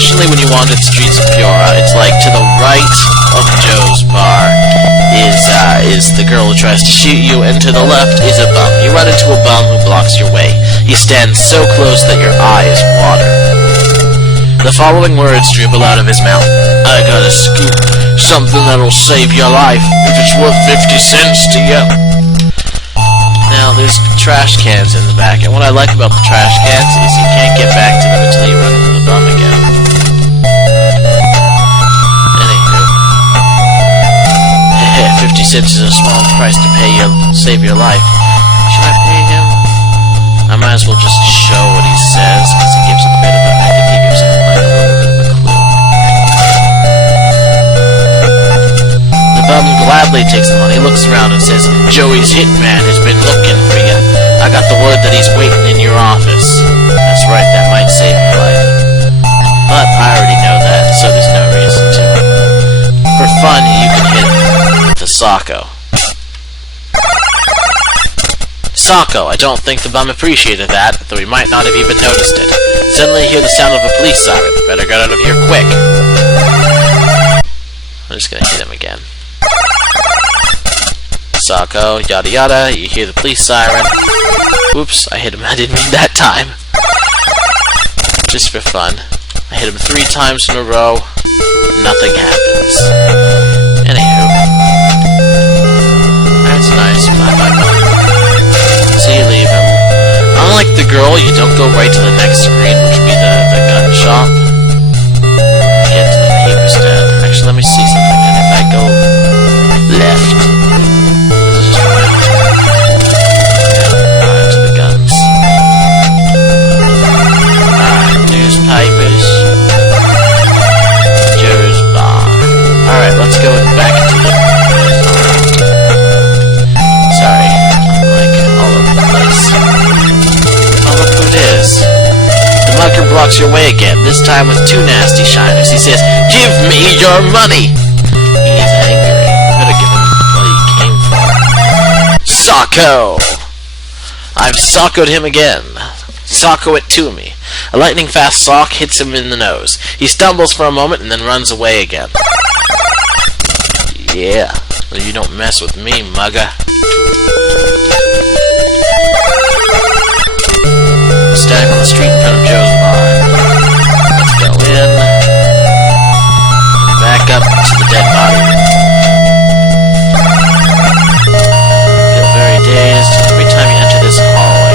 Traditionally, when you wander the streets of Piora, it's like to the right of Joe's bar is the girl who tries to shoot you, and to the left is a bum. You run into a bum who blocks your way. He stands so close that your eyes water. The following words dribble out of his mouth. I got a scoop. Something that'll save your life if it's worth 50 cents to you. Now, there's trash cans in the back, and what I like about the trash cans is you can't get back to them until you run into the bum again. Anywho. 50 cents is a small price to pay you, save your life. Should I pay him? I might as well just show what he says, because he gives a bit of a... I think he gives it like a little bit of a clue. The bum gladly takes the money, looks around and says, Joey's hitman has been looking for you. I got the word that he's waiting in your office. That's right, that might save your life. But I already know that, so there's no reason to. For fun, you can hit him with a Socko. Socko, I don't think the bum appreciated that, though he might not have even noticed it. Suddenly you hear the sound of a police siren. Better get out of here quick. I'm just gonna hit him again. Socko, yada yada, you hear the police siren. Oops, I hit him. I didn't mean that time. Just for fun. I hit him 3 times in a row. Nothing happens. Anywho. That's nice. Bye bye bye. So you leave him. Unlike the girl, you don't go right to the next screen, which would be the gun shop. Get to the paper stand. Actually, let me see something. And if I go left, this is just right. Alright, to the guns. Alright, newspapers. Joe's bar. Alright, let's go back to the... Sorry, I'm like all over the place. Oh, look who it is. The mugger blocks your way again, this time with 2 nasty shiners. He says, Give me your money! He's angry. Better give him what he came for. Socko! I've sockoed him again. Socko it to me. A lightning-fast sock hits him in the nose. He stumbles for a moment and then runs away again. Yeah, well, you don't mess with me, mugger. Standing on the street in front of Joe's bar. Let's go in. And back up to the dead body. Feel very dazed every time you enter this hallway.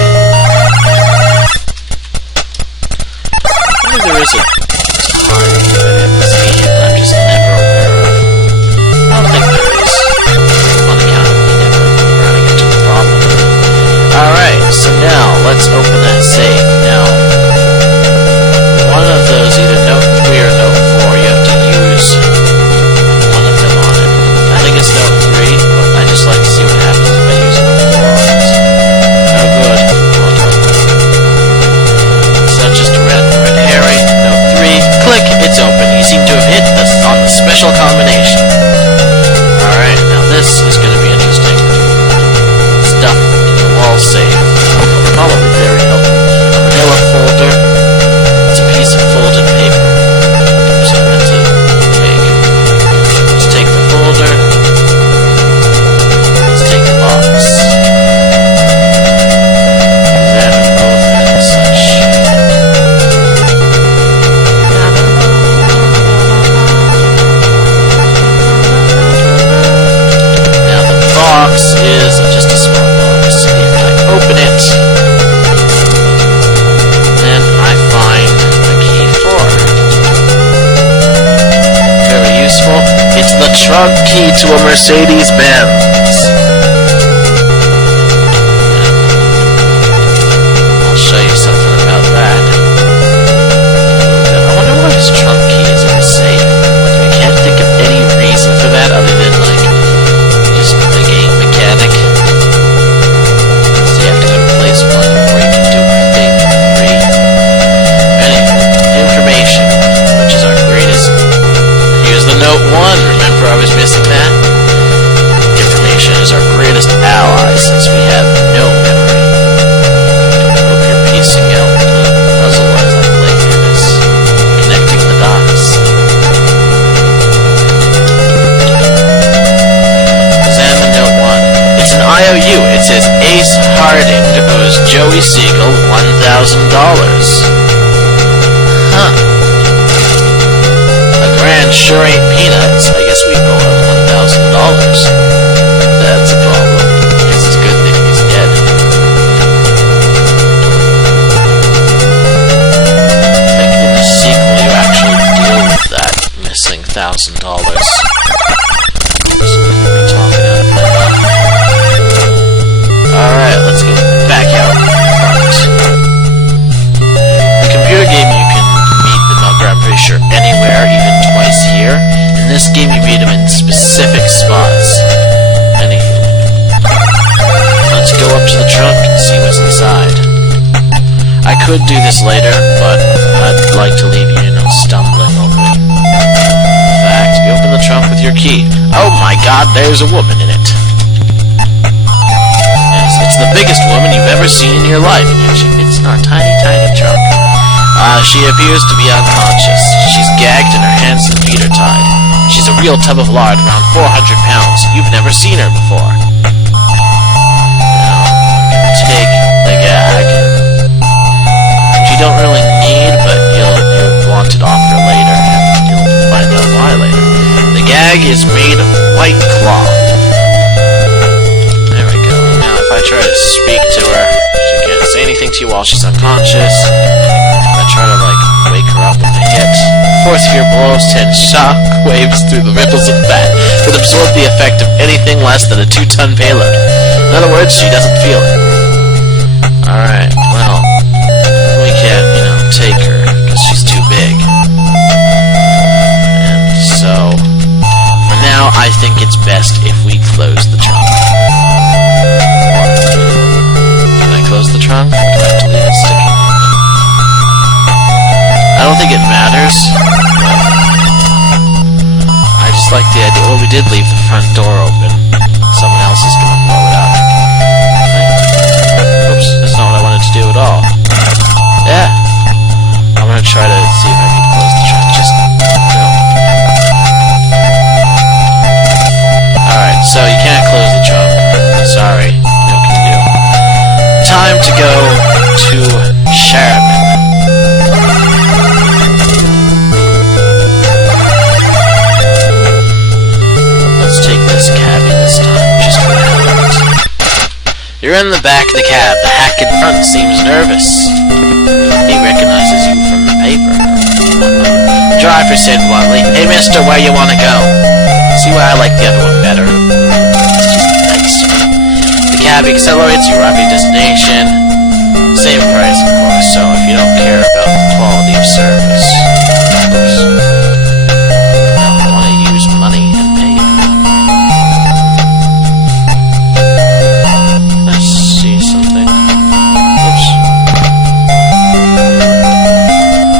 Maybe there is a time limit in this game that I'm just never aware of. I don't think there is. On account of me never running into a problem. Alright, so now let's open that safe. Now, one of those, either note 3 or note 4, you have to use one of them on it. I think it's note 3, but I just like to see what happens if I use note 4 on it. Oh good. So just a red herring. Note 3. Click, it's open. You seem to have hit this on the special combination. Alright, now this is going to be interesting. Stuff in the wall safe. Probably very helpful. A manila folder. It's a piece of folded paper. Oops, I meant to take. Let's take the folder. Let's take the box. Examine both and such. Now the box is just a small box. If I open it, then I find a key for it. Very useful. It's the trunk key to a Mercedes-Benz. I'll show you something about that. I wonder why this trunk key is in the safe. Like, I can't think of any reason for that other than, like, just the game mechanic. So you have to go to place 1 before you can do thing 3. Anyway, information, which is our greatest. Here's the note 1. Remember I was missing that? Information. IOU, it says Ace Harding owes Joey Siegel $1,000. Huh. A grand sure ain't peanuts. I guess we owe him $1,000. That's a problem. Guess it's a good thing he's dead. I think in the sequel you actually deal with that missing $1,000. Alright, let's go back out front. In the computer game you can meet the Mugger, I'm pretty sure, anywhere, even twice here. In this game you meet him in specific spots. Anywho. Let's go up to the trunk and see what's inside. I could do this later, but I'd like to leave you, stumbling over it. In fact, you open the trunk with your key. Oh my god, there's a woman in it. It's the biggest woman you've ever seen in your life, and yet she fits in our tiny, tiny trunk. She appears to be unconscious. She's gagged and her hands and feet are tied. She's a real tub of lard, around 400 pounds. You've never seen her before. Now, I'm gonna take the gag, which you don't really need, but you'll want it off her later, and you'll find out why later. The gag is made of white cloth. I try to speak to her, she can't say anything to you while she's unconscious. I try to, wake her up with a hit. Force of your blows send shock waves through the ripples of fat that absorb the effect of anything less than a 2-ton payload. In other words, she doesn't feel it. Alright, well, we can't, take her, because she's too big. And so, for now, I think it's best if we close the trunk. Close the trunk, or do I have to leave it sticking open? I don't think it matters, but I just like the idea. Well, we did leave the front door open. Someone else is gonna blow it up. Oops, that's not what I wanted to do at all. Yeah. I'm gonna try to see if I can close the trunk. Just no. Alright, so you can't close the trunk. Sorry. No can do. Time to go to Sherman. Let's take this cabbie this time, just for the hell of it. You're in the back of the cab. The hack in front seems nervous. He recognizes you from the paper. The driver said bluntly, "Hey mister, where you wanna go?" See why I like the other one better? It's just nice. The cab accelerates, you arrive at your destination. Same price, of course, so if you don't care about the quality of service. Oops. No, I want to use money and pay it. Let's see something. Oops.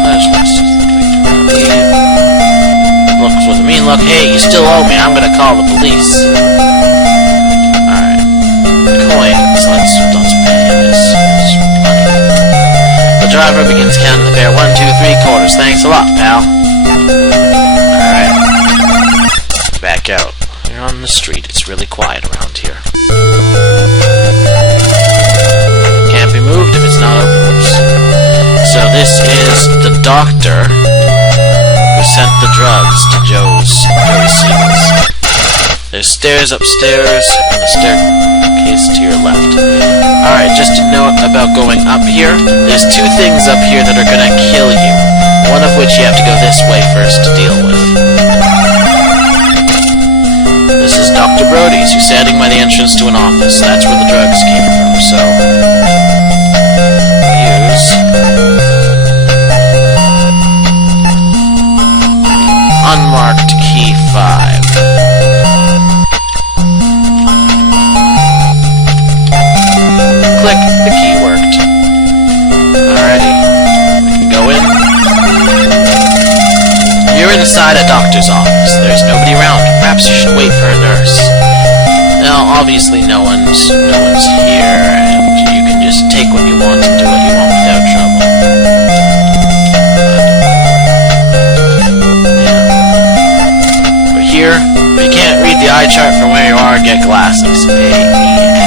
That's just leave. Looks with a mean look. Hey, you still owe me. I'm gonna call the police. Coins, let's pay him his money. The driver begins counting the fare. 1, 2, 3 quarters. Thanks a lot, pal. Alright. Back out. You're on the street. It's really quiet around here. Can't be moved if it's not open. Oops. So this is the doctor who sent the drugs to Joey Siegel's. There's stairs upstairs, and a staircase to your left. Alright, just a note about going up here. There's 2 things up here that are gonna kill you. One of which you have to go this way first to deal with. This is Dr. Brody's, who's standing by the entrance to an office. That's where the drugs came from, so... use... unmarked key 5. Click, the key worked. Alrighty, we can go in. You're inside a doctor's office. There's nobody around. Perhaps you should wait for a nurse. Now, obviously no one's here, and you can just take what you want and do what you want without trouble. But, yeah. We're here. If you can't read the eye chart from where you are, get glasses. Pay me